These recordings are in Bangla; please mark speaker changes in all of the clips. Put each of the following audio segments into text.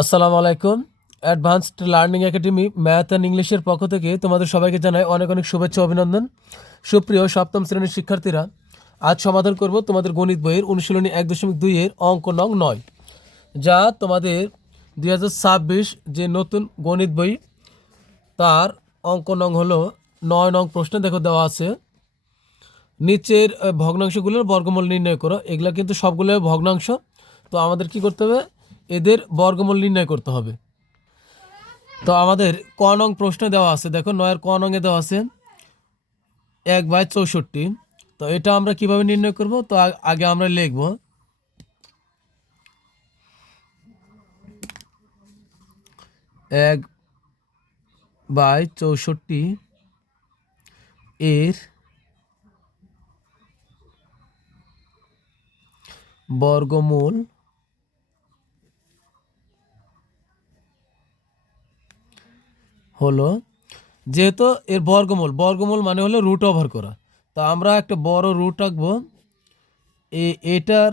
Speaker 1: আসসালামু আলাইকুম। Advanced learning academy math and ইংলিশের পক্ষ থেকে তোমাদের সবাইকে জানাই অনেক অনেক শুভেচ্ছা অভিনন্দন। সুপ্রিয় সপ্তম শ্রেণির শিক্ষার্থীরা, আজ সমাধান করব তোমাদের গণিত বইয়ের অনুশীলনী এক দশমিক দুইয়ের অঙ্ক নং নয়, যা তোমাদের দুই হাজার ছাব্বিশ যে নতুন গণিত বই, তার অঙ্ক নং হলো নয় নং প্রশ্ন দেখো দেওয়া আছে, নিচের ভগ্নাংশগুলোর বর্গমূল নির্ণয় করো। এগুলো কিন্তু সবগুলো ভগ্নাংশ। তো আমাদের কি করতে হবে? এদের বর্গমূল নির্ণয় করতে হবে। তো আমাদের ক নং প্রশ্ন দেওয়া আছে, দেখো নয়ের ক নংয়ে দেওয়া আছে এক বাই চৌষট্টি। তো এটা আমরা কীভাবে নির্ণয় করব? তো আগে আমরা লিখব এক বাই চৌষট্টি এর বর্গমূল হলো যেহেতু এর বর্গমূল বর্গমূল মানে হলো রুট ওভার করা। তো আমরা একটা বড় রুট আঁকবো। এটার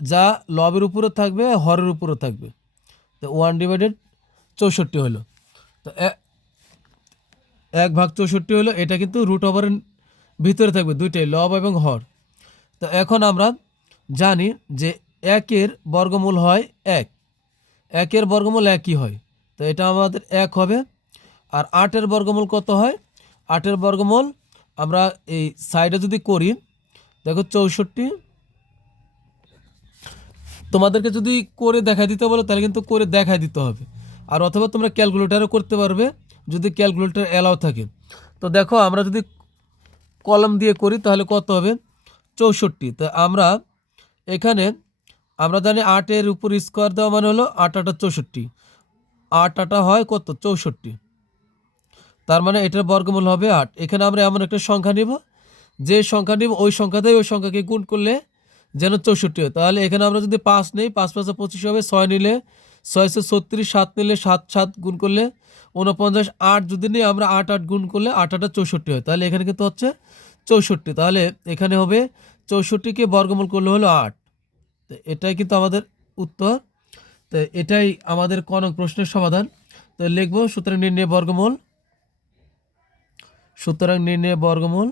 Speaker 1: যা লবের উপরে থাকবে, হরের উপরে থাকবে। তো ওয়ান ডিভাইডেড চৌষট্টি হলো। তো এক ভাগ চৌষট্টি হলো, এটা কিন্তু রুট ওভারের ভিতরে থাকবে দুইটাই, লব এবং হর। তো এখন আমরা জানি যে একের বর্গমূল হয় এক। একের বর্গমূল একই হয়। তো এটা আমাদের এক হবে। আর আটের বর্গমূল কত হয়? আটের বর্গমূল আমরা এই সাইডে যদি করি, দেখো চৌষট্টি। তোমাদেরকে যদি করে দেখা দিতে বলো, তাহলে কিন্তু করে দেখা দিতে হবে। আর অথবা তোমরা ক্যালকুলেটারও করতে পারবে, যদি ক্যালকুলেটার অ্যালাউ থাকে। তো দেখো, আমরা যদি কলম দিয়ে করি, তাহলে কত হবে? চৌষট্টি। তো আমরা এখানে, আমরা জানি আটের উপর স্কোয়ার দেওয়া মানে হলো আট আটা চৌষট্টি। আট আটা হয় কত? চৌষট্টি। তার মানে এটার বর্গমূল হবে আট। এখানে আমরা এমন একটা সংখ্যা নিব, যে সংখ্যা নিব, ওই সংখ্যাতেই ওই সংখ্যাকে গুণ করলে যেন চৌষট্টি হয়। তাহলে এখানে আমরা যদি পাঁচ নেই, পাঁচ পাঁচে পঁচিশ হবে, ছয় নিলে ছয়শো ছত্রিশ, সাত নিলে সাত সাত গুণ করলে উনপঞ্চাশ আট যদি নিই, আমরা আট আট গুণ করলে আট আটা চৌষট্টি হয়। তাহলে এখানে কিন্তু হচ্ছে চৌষট্টি। তাহলে এখানে হবে চৌষট্টিকে বর্গমূল করলে হলো আট। তো এটাই কিন্তু আমাদের উত্তর। তো এটাই আমাদের কোন প্রশ্নের সমাধান। তো লিখব সুতরাং নির্ণয় বর্গমূল সুতরাং নির্ণয় বর্গমূল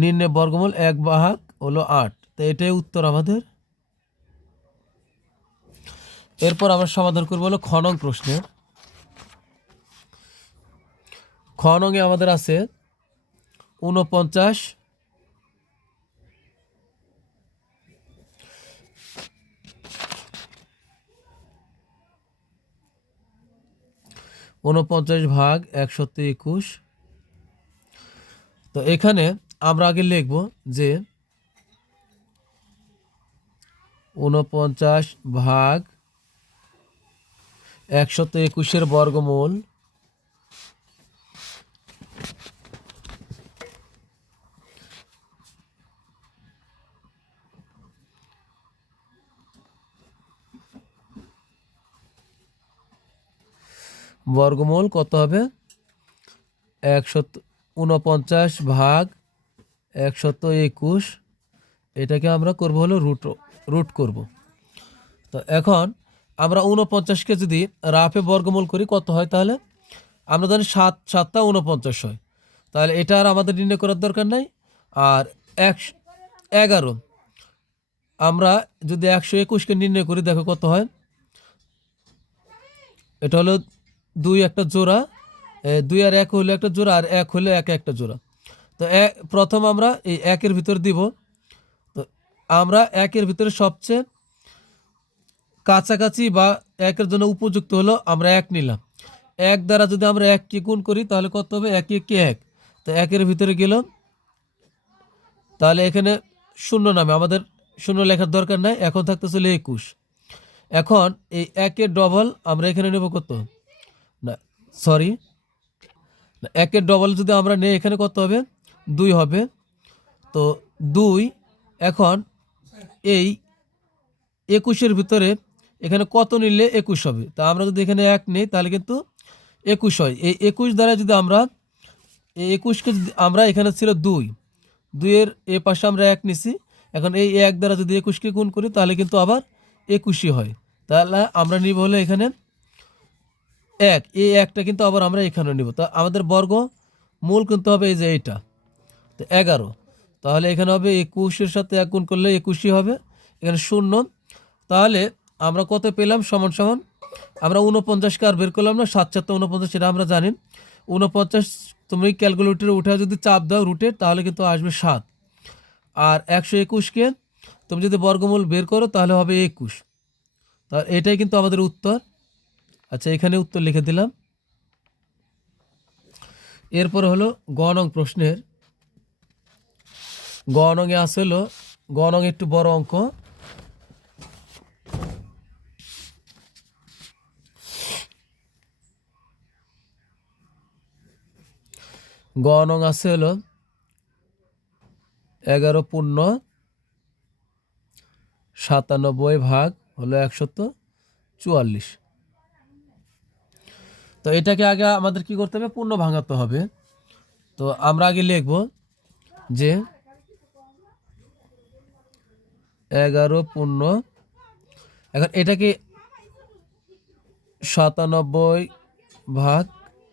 Speaker 1: নির্ণয় বর্গমূল এক ভাগ হলো আট। তো এটাই উত্তর আমাদের। এরপর আমরা সমাধান করব হলো খনং প্রশ্নের খনঙে আমাদের আছে উনপঞ্চাশ উনপঞ্চাশ ভাগ একশত একুশ। তো এখানে আমরা আগে লিখব যে উনপঞ্চাশ ভাগ একশত একুশের বর্গমূল বর্গমূল কত হবে? একশত উনপঞ্চাশ ভাগ একশত একুশ, এটাকে আমরা করব হলো রুট রুট করব। তো এখন আমরা উনপঞ্চাশকে যদি রাফে বর্গমূল করি, কত হয় তাহলে? আমরা জানি সাত, সাতটা উনপঞ্চাশ হয়। তাহলে এটা আর আমাদের নির্ণয় করার দরকার নাই। আর এক, এগারো, আমরা যদি একশো একুশকে নির্ণয় করি, দেখো কত হয়? এটা হলো দুই একটা জোড়া দুই আর এক হলো একটা জোড়া আর এক হলো এক একটা জোড়া। তো প্রথম আমরা এই একের ভিতর দিব। তো আমরা একের ভিতরে সবচেয়ে কাছাকাছি বা একের জন্য উপযুক্ত হলো আমরা এক নিলাম। এক দ্বারা যদি আমরা এককে গুণ করি তাহলে কত হবে? এক একে এক। তো একের ভিতরে গেল। তাহলে এখানে শূন্য নামে, আমাদের শূন্য লেখার দরকার নাই, এখন থাকতেছে হলো একুশ। এখন এই একের ডবল আমরা এখানে নেব কত? সরি। একের ডবল যদি আমরা নেই, এখানে কত হবে? দুই হবে। তো দুই, এখন এই একুশের ভিতরে এখানে কত নিলে একুশ হবে? তা আমরা যদি এখানে এক নেই, তাহলে কিন্তু একুশ হয়। এই একুশ দ্বারা যদি আমরা, এই একুশকে যদি আমরা, এখানে ছিল দুই। দুইয়ের এ পাশে আমরা এক নিছি। এখন এই এক দ্বারা যদি একুশকে গুণ করি, তাহলে কিন্তু আবার একুশই হয়। তাহলে আমরা নিব হলে এখানে এক, এই একটা কিন্তু আবার আমরা এখানে নিব। তা আমাদের বর্গ মূল কিন্তু হবে এই যে এইটা। তো এগারো, তাহলে এখানে হবে একুশের সাথে এক গুণ করলে একুশই হবে, এখানে শূন্য। তাহলে আমরা কত পেলাম? সমান সমান। আমরা উনপঞ্চাশকে আর বের করলাম না, সাত চারটা উনপঞ্চাশ সেটা আমরা জানি। উনপঞ্চাশ তুমি ক্যালকুলেটরে উঠে যদি চাপ দাও রুটে তাহলে কিন্তু আসবে সাত। আর একশো একুশকে তুমি যদি বর্গমূল বের করো, তাহলে হবে একুশ। তা এটাই কিন্তু আমাদের উত্তর। আচ্ছা এখানে উত্তর লিখে দিলাম। এরপর হলো গণং প্রশ্নের। গ নংয়ে আসে হলো, গ নং একটু বড় অঙ্ক। গণং আছে হলো, এগারো পূর্ণ সাতানব্বই ভাগ হলো একশত চুয়াল্লিশ। তো এটাকে আগে আমাদের কি করতে হবে? পূর্ণ ভাঙাতে হবে। তো আমরা আগে লিখব যে এগারো পূর্ণ, এখন এটাকে সাতানব্বই ভাগ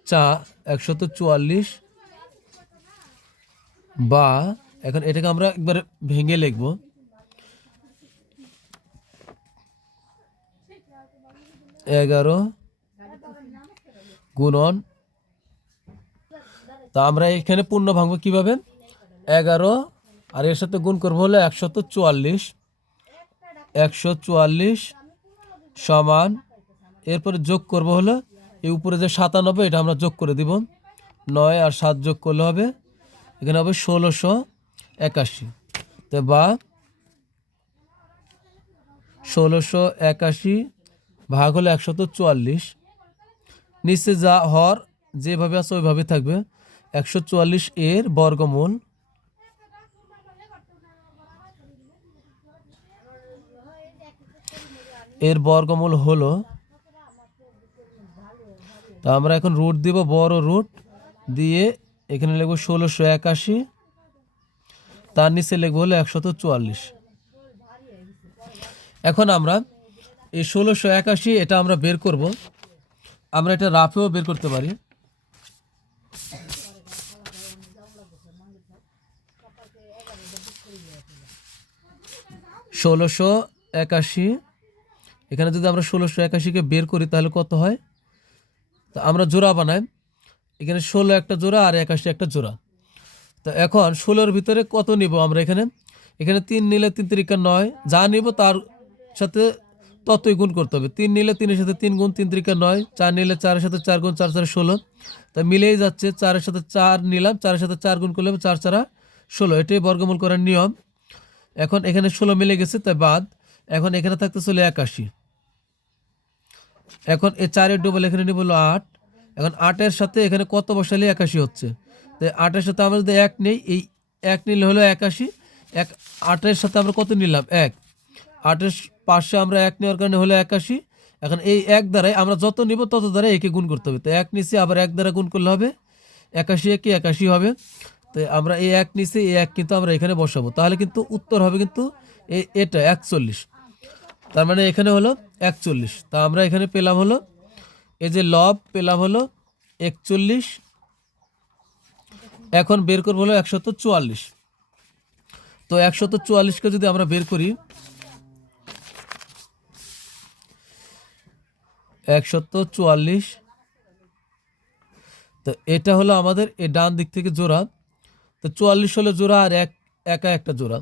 Speaker 1: চা একশত চুয়াল্লিশ বা, এখন এটাকে আমরা একবার ভেঙে লিখব। এগারো গুণন তা আমরা এখানে পূর্ণ ভাঙবো কীভাবে? এগারো। আর এর সাথে গুণ করব হলো একশত চুয়াল্লিশ। একশো চুয়াল্লিশ সমান, এরপরে যোগ করব হলো এই উপরে যে সাতানব্বই, এটা আমরা যোগ করে দিব। নয় আর সাত যোগ করলে হবে, এখানে হবে ষোলোশো একাশি। তো বা ষোলোশো একাশি ভাগ হলো একশত চুয়াল্লিশ। নিচে যা হর যেভাবে আছে ওইভাবে থাকবে। একশো চুয়াল্লিশ এর বর্গমূল। এর বর্গমূল হলো, তা আমরা এখন রুট দিব, বড় রুট দিয়ে এখানে লিখব ষোলোশো একাশি, তার নিচে লিখব হলো একশত চুয়াল্লিশ। এখন আমরা এই ষোলোশো একাশি এটা আমরা বের করব। আমরা এটা রাফেও বের করতে পারি। ষোলোশো একাশি। এখানে যদি আমরা ষোলোশো একাশিকে বের করি, তাহলে কত হয়? তা আমরা জোড়া বানাই। এখানে ষোলো একটা জোড়া আর একাশি একটা জোড়া। তো এখন ষোলোর ভিতরে কত নিব আমরা এখানে? এখানে তিন নিলে তিন তিরিকা নয়। যা নিব তার সাথে ততই গুণ করতে হবে। তিন নিলে তিনের সাথে তিন গুণ, তিন ত্রিকা নয়, চার নিলে চারের সাথে চার গুণ, চার চারে ষোলো। তা মিলেই যাচ্ছে, চারের সাথে চার নিলাম, চারের সাথে চার গুণ করলে চার চারা ষোলো। এটাই বর্গমূল করার নিয়ম। এখন এখানে ষোলো মিলে গেছে তাই বাদ। এখন এখানে থাকতে চলে একাশি। এখন এই চারের ডবল এখানে নিব বলল আট। এখন আটের সাথে এখানে কত বসালে একাশি হচ্ছে? তাই আটের সাথে আমরা যদি এক নেই, এই এক নিলে হলো একাশি। এক, আটের সাথে আমরা কত নিলাম? এক। আটের পাশে আমরা এক নেওয়ার কারণে হলো একাশি। এখন এই এক দ্বারাই আমরা যত নিব তত দ্বারাই একে গুণ করতে হবে। তো এক নিচে আবার এক দ্বারা গুণ করলে হবে। একাশি একে একাশি হবে। তো আমরা এই এক নিচে এই এক কিন্তু আমরা এখানে বসাবো। তাহলে কিন্তু উত্তর হবে কিন্তু এটা, একচল্লিশ। তার মানে এখানে হলো একচল্লিশ। তা আমরা এখানে পেলাম হলো এই যে লব, পেলাম হলো একচল্লিশ। এখন বের করব হলো একশত চুয়াল্লিশ। তো একশত চুয়াল্লিশকে যদি আমরা বের করি একশত চুয়াল্লিশ। তো এটা হলো আমাদের এ ডান দিক থেকে জোড়া। তো চুয়াল্লিশ হলো জোড়া আর এক, একা একটা জোড়া।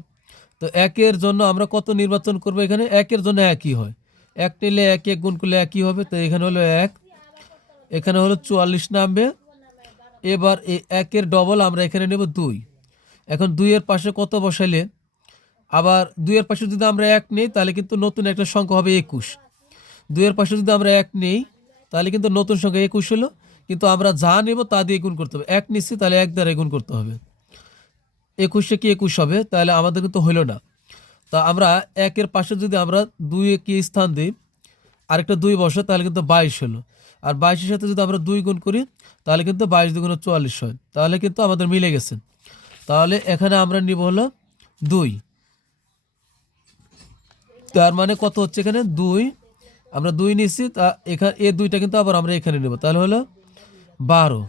Speaker 1: তো একের জন্য আমরা কত নির্বাচন করব এখানে? একের জন্য একই হয়। এক নিলে এক এক গুণ করলে একই হবে। তো এখানে হলো এক, এখানে হলো চুয়াল্লিশ নামবে। এবার এই একের ডবল আমরা এখানে নেব দুই। এখন দুইয়ের পাশে কত বসাইলে? আবার দুইয়ের পাশে যদি আমরা এক নেই, তাহলে কিন্তু নতুন একটা সংখ্যা হবে একুশ। দুইয়ের পাশে যদি আমরা এক নেই, তাহলে কিন্তু নতুন সংখ্যা একুশ হলো। কিন্তু আমরা যা নেব তা দিয়ে গুণ করতে হবে। এক নিচ্ছি, তাহলে এক দ্বারা গুণ করতে হবে। একুশে কি একুশ হবে? তাহলে আমাদের কিন্তু হইল না। তা আমরা একের পাশে যদি আমরা দুই কি স্থান দিই, আরেকটা দুই বসে, তাহলে কিন্তু বাইশ হলো। আর বাইশের সাথে যদি আমরা দুই গুণ করি, তাহলে কিন্তু বাইশ দুগুণ চুয়াল্লিশ হয়। তাহলে কিন্তু আমাদের মিলে গেছে। তাহলে এখানে আমরা নিব হলো দুই। তার মানে কত হচ্ছে এখানে? দুই আমরা দুই নিচ্ছি তা এখানে এ দুইটা কিন্তু আবার আমরা এখানে নেব। তাহলে হলো বারো।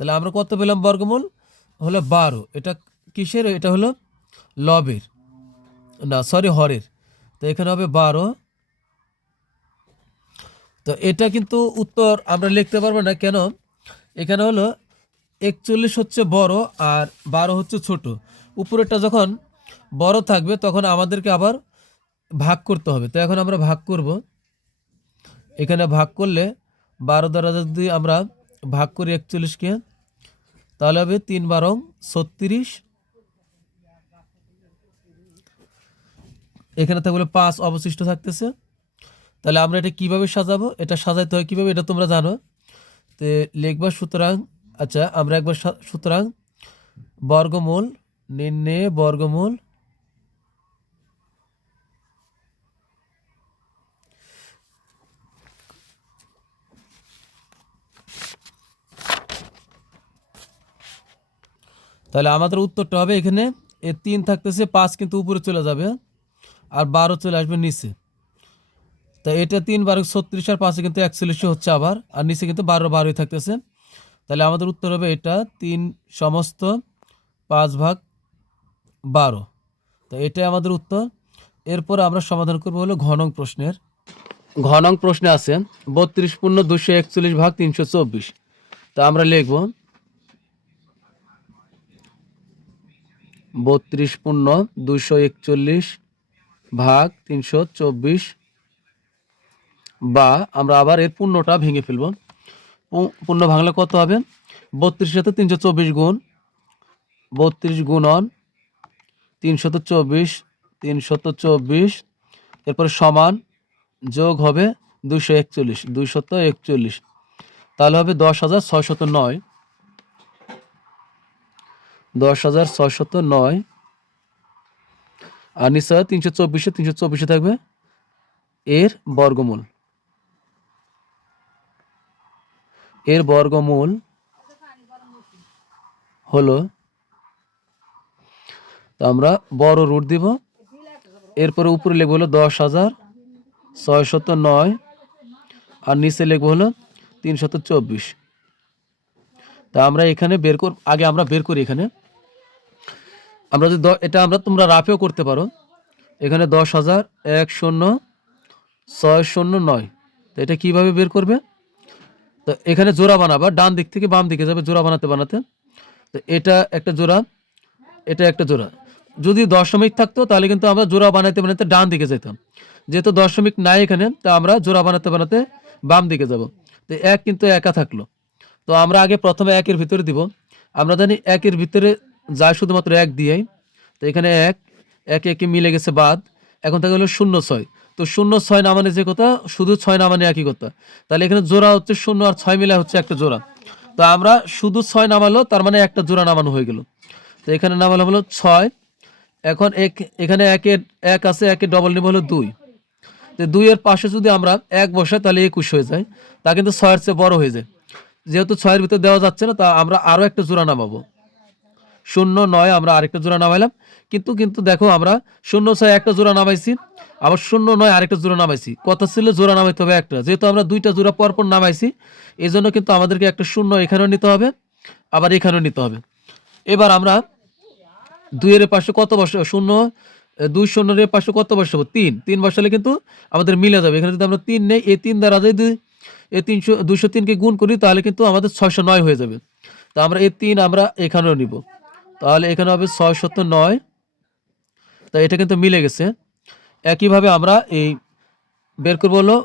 Speaker 1: তাহলে আমরা কত পেলাম বর্গমূল? হলো বারো। এটা কিসের? এটা হলো লবের। না সরি হরের। তো এখানে হবে বারো। তো এটা কিন্তু উত্তর আমরা লিখতে পারব না, কেন? এখানে হলো একচল্লিশ হচ্ছে বড় আর বারো হচ্ছে ছোট। উপরেরটা যখন বড় থাকবে, তখন আমাদেরকে আবার ভাগ করতে হবে। তো এখন আমরা ভাগ করব। এখানে ভাগ করলে বারো দ্বারা যদি আমরা ভাগ করি একচল্লিশকে তাহলে হবে তিন বারং ছত্রিশ। এখানে থাকলে পাঁচ অবশিষ্ট থাকতেছে। তাহলে আমরা এটা কীভাবে সাজাবো? এটা সাজাইতে হয় কীভাবে? এটা তোমরা জানো। তো লিখবা সুতরাং আচ্ছা আমরা একবার সুতরাং বর্গমূল নিম্নে বর্গমূল তাহলে আমাদের উত্তরটা হবে এখানে, এ তিন থাকতেছে, পাঁচ কিন্তু উপরে চলে যাবে আর বারো চলে আসবে নিচে। তা এটা তিন বারো ছত্রিশ আর পাঁচে কিন্তু একচল্লিশে হচ্ছে আবার, আর নিচে কিন্তু বারো বারোই থাকতেছে। তাহলে আমাদের উত্তর হবে এটা, তিন সমস্ত পাঁচ ভাগ বারো। তো এটাই আমাদের উত্তর। এরপর আমরা সমাধান করব হলো ঘনং প্রশ্নের। ঘনং প্রশ্নে আছে, বত্রিশ পূর্ণ দুশো একচল্লিশ ভাগ তিনশো চব্বিশ। তা আমরা লিখব বত্রিশ পূর্ণ দুশো একচল্লিশ ভাগ তিনশো চব্বিশ বা আমরা আবার এর পূর্ণটা ভেঙে ফেলব। পূর্ণ ভাঙলে কত হবে? বত্রিশ সাথে তিনশো চব্বিশ গুণ। বত্রিশ গুণন তিনশত চব্বিশ তিনশত চব্বিশ, এরপরে সমান যোগ হবে দুশো একচল্লিশ, দুইশত একচল্লিশ। তাহলে হবে দশ হাজার ছয়শত নয়। দশ হাজার ছয়শত নয়। আর নিশ্চয় তিনশো চব্বিশে তিনশো চব্বিশে থাকবে এর বর্গমূল। এর বর্গমূল হলো, তো আমরা বড় রুট দিব। এরপরে উপরে লিখব হলো দশ হাজার ছয়শত নয়, আর নিচে লিখব হলো তিনশত চব্বিশ। তা আমরা এখানে বের কর আগে আমরা বের করি এখানে। আমরা যদি এটা আমরা তোমরা রাফেও করতে পারো। এখানে দশ হাজার এক শূন্য ছয় শূন্য নয়। তো এটা কীভাবে বের করবে? তো এখানে জোড়া বানাবা, ডান দিক থেকে বাম দিকে যাবে, জোড়া বানাতে বানাতে। তো এটা একটা জোড়া, এটা একটা জোড়া। যদি দশমিক থাকতো, তাহলে কিন্তু আমরা জোড়া বানাতে বানাতে ডান দিকে যেতাম যেহেতু দশমিক নাই এখানে, তা আমরা জোড়া বানাতে বানাতে বাম দিকে যাব। তো এক কিন্তু একা থাকল। তো আমরা আগে প্রথমে একের ভিতরে দিব। আমরা জানি একের ভিতরে যায় শুধুমাত্র এক দিয়েই। তো এখানে এক এক একে মিলে গেছে বাদ। এখন থাকে হলো শূন্য ছয়। তো শূন্য ছয় নামানে যে কথা, শুধু ছয় নামানে একই কথা। তাহলে এখানে জোড়া হচ্ছে শূন্য আর ছয় মিলে হচ্ছে একটা জোড়া। তো আমরা শুধু ছয় নামালো, তার মানে একটা জোড়া নামানো হয়ে গেল। তো এখানে নামালো হলো ছয়। এখন এক, এখানে একের, এক আছে একের ডবল নিব হলো দুই। তো দুইয়ের পাশে যদি আমরা এক বসাই, তাহলে একুশ হয়ে যায়। তা কিন্তু ছয়ের চেয়ে বড় হয়ে যায়। যেহেতু ছয়ের ভিতর দেওয়া যাচ্ছে না, তা আমরা আরও একটা জোড়া নামাবো। শূন্য নয়, আমরা আরেকটা জোড়া নামাইলাম। কিন্তু কিন্তু দেখো আমরা শূন্য ছয় একটা জোড়া নামাইছি, আবার শূন্য নয় আরেকটা জোড়া নামাইছি। কথা ছিল জোড়া নামাইতে হবে একটা। যেহেতু আমরা দুইটা জোড়া পরপর নামাইছি এই জন্য কিন্তু আমাদেরকে একটা শূন্য এখানেও নিতে হবে, আবার এখানেও নিতে হবে। এবার আমরা দুইয়ের পাশে কত বসে, শূন্য, দুই শূন্যের পাশে কত বসাবো তিন। তিন বসালে কিন্তু আমাদের মিলে যাবে। এখানে যদি আমরা তিন নেই এই তিন দ্বারা যদি এই তিনশো দুশো তিনকে গুণ করি, তাহলে কিন্তু আমাদের ছয়শো নয় হয়ে যাবে। তো আমরা এই তিন আমরা এখানেও নিব। তাহলে এখানে হবে ছয়শত নয়। তা এটা কিন্তু মিলে গেছে। একইভাবে আমরা এই বের করব হলো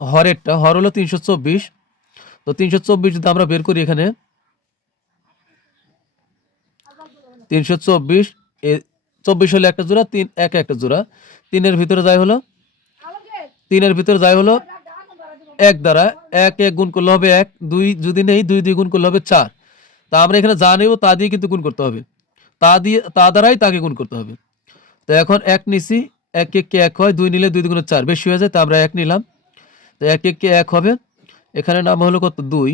Speaker 1: হরেরটা হর হলো তিনশো চব্বিশ। তো তিনশো চব্বিশ যদি আমরা বের করি এখানে, তিনশো চব্বিশ, এ চব্বিশ হলো একটা জোড়া, তিন এক একটা জোড়া। তিনের ভিতরে যাই হলো, তিনের ভিতরে যাই হলো এক দ্বারা। এক এক গুণ করলে হবে এক, দুই যদি নেই, দুই দুই গুণ করলে হবে চার। তা আমরা এখানে যা নেব তা দিয়ে কিন্তু গুণ করতে হবে। তা দিয়ে, তা দ্বারাই তাকে গুণ করতে হবে। তো এখন এক নিছি, এক কে এক হয়, দুই নিলে দুই দুগুণে চার, বেশি হয়ে যায়, তা আমরা এক নিলাম। তো এক এক কে এক হবে, এখানে নাম হলো কত? দুই।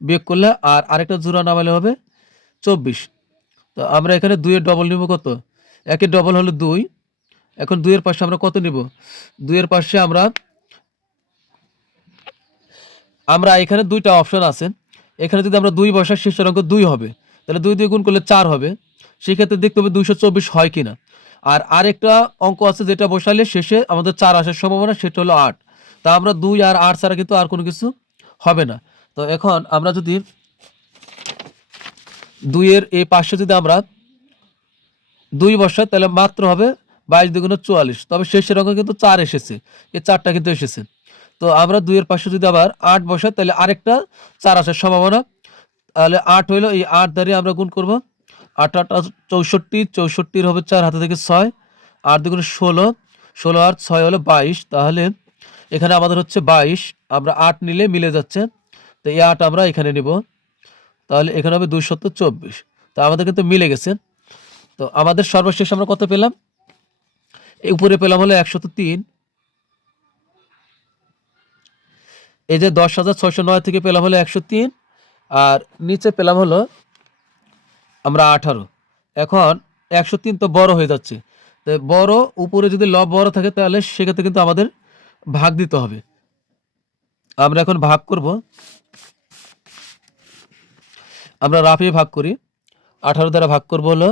Speaker 1: বিয়োগ করলে আর আরেকটা জোড়া নামালে হবে চব্বিশ। তো আমরা এখানে দুইয়ের ডবল নিব কত? একের ডবল হলো দুই। এখন দুইয়ের পাশে আমরা কত নিব? দুইয়ের পাশে আমরা আমরা এখানে দুইটা অপশন আছে। এখানে যদি আমরা দুই বসার শেষের অঙ্ক দুই হবে। তাহলে দুই দুই গুণ করলে চার হবে। সেক্ষেত্রে দেখতে হবে দুইশো চব্বিশ হয় কিনা। আর আরেকটা অঙ্ক আছে যেটা বসালে শেষে আমাদের চার আসার সম্ভাবনা, সেটা হলো আট। তা আমরা দুই আর আট ছাড়া কিন্তু আর কোনো কিছু হবে না। তো এখন আমরা যদি দুইয়ের এই পাশে যদি আমরা দুই বসাই, তাহলে মাত্র হবে বাইশ দুগুণ চুয়াল্লিশ। তবে শেষের অঙ্ক কিন্তু চার এসেছে। এই চারটা কিন্তু এসেছে। তো আমরা দুইয়ের পাশে যদি আবার আট বসাই, তাহলে আরেকটা চার আসার সম্ভাবনা তাহলে আট হইল, এই আট দ্বারে আমরা গুণ করব। আট আট আট, চৌষট্টি, চৌষট্টির হবে চার, হাতে থেকে ছয়। আট দুগুণে ষোলো ষোলো আর ছয় হলো বাইশ। তাহলে এখানে আমাদের হচ্ছে বাইশ, আমরা আট নিলে মিলে যাচ্ছে। তো এই আট আমরা এখানে নিব। তাহলে এখানে হবে দুই দুইশত চব্বিশ। তা আমাদের কিন্তু মিলে গেছে। তো আমাদের সর্বশেষ আমরা কত পেলাম? এই উপরে পেলাম হলো একশত তিন। এই যে দশ হাজার ছয়শো নয় থেকে পেলাম হলো একশো তিন। আর নিচে পেলাম হলো আমরা আঠারো। এখন একশো তিন তো বড় হয়ে যাচ্ছে। তো বড়, উপরে যদি লব বড় থাকে তাহলে সেক্ষেত্রে কিন্তু আমাদের ভাগ দিতে হবে। আমরা এখন ভাগ করব। আমরা রাফিয়ে ভাগ করি। আঠারো দ্বারা ভাগ করব হলো,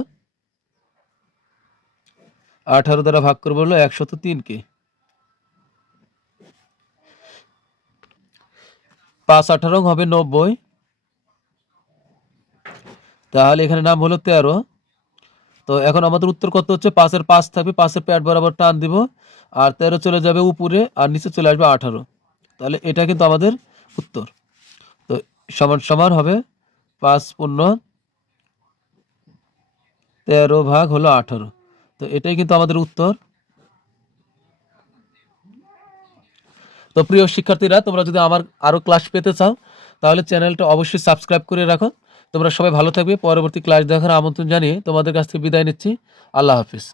Speaker 1: আঠারো দ্বারা ভাগ করব হলো একশত তিনকে পাঁচ আঠারো হবে নব্বই। তাহলে এখানে নাম হলো তেরো। তো এখন আমাদের উত্তর কত হচ্ছে? পাঁচের পাঁচ থাকবে, পাঁচের প্যাট বরাবর টান দিব। আর তেরো চলে যাবে উপরে, আর নিচে চলে আসবে আঠারো। তাহলে এটা কিন্তু আমাদের উত্তর। তো সমান সমান হবে পাঁচ পূর্ণ তেরো ভাগ হলো আঠারো। তো এটাই কিন্তু আমাদের উত্তর। তো প্রিয় শিক্ষার্থীরা, তোমরা যদি আমার আরও ক্লাস পেতে চাও, তাহলে চ্যানেলটা অবশ্যই সাবস্ক্রাইব করে রাখো। তোমরা সবাই ভালো থাকবে। পরবর্তী ক্লাস দেখার আমন্ত্রণ জানিয়ে তোমাদের কাছ থেকে বিদায় নিচ্ছি। আল্লাহ হাফিজ।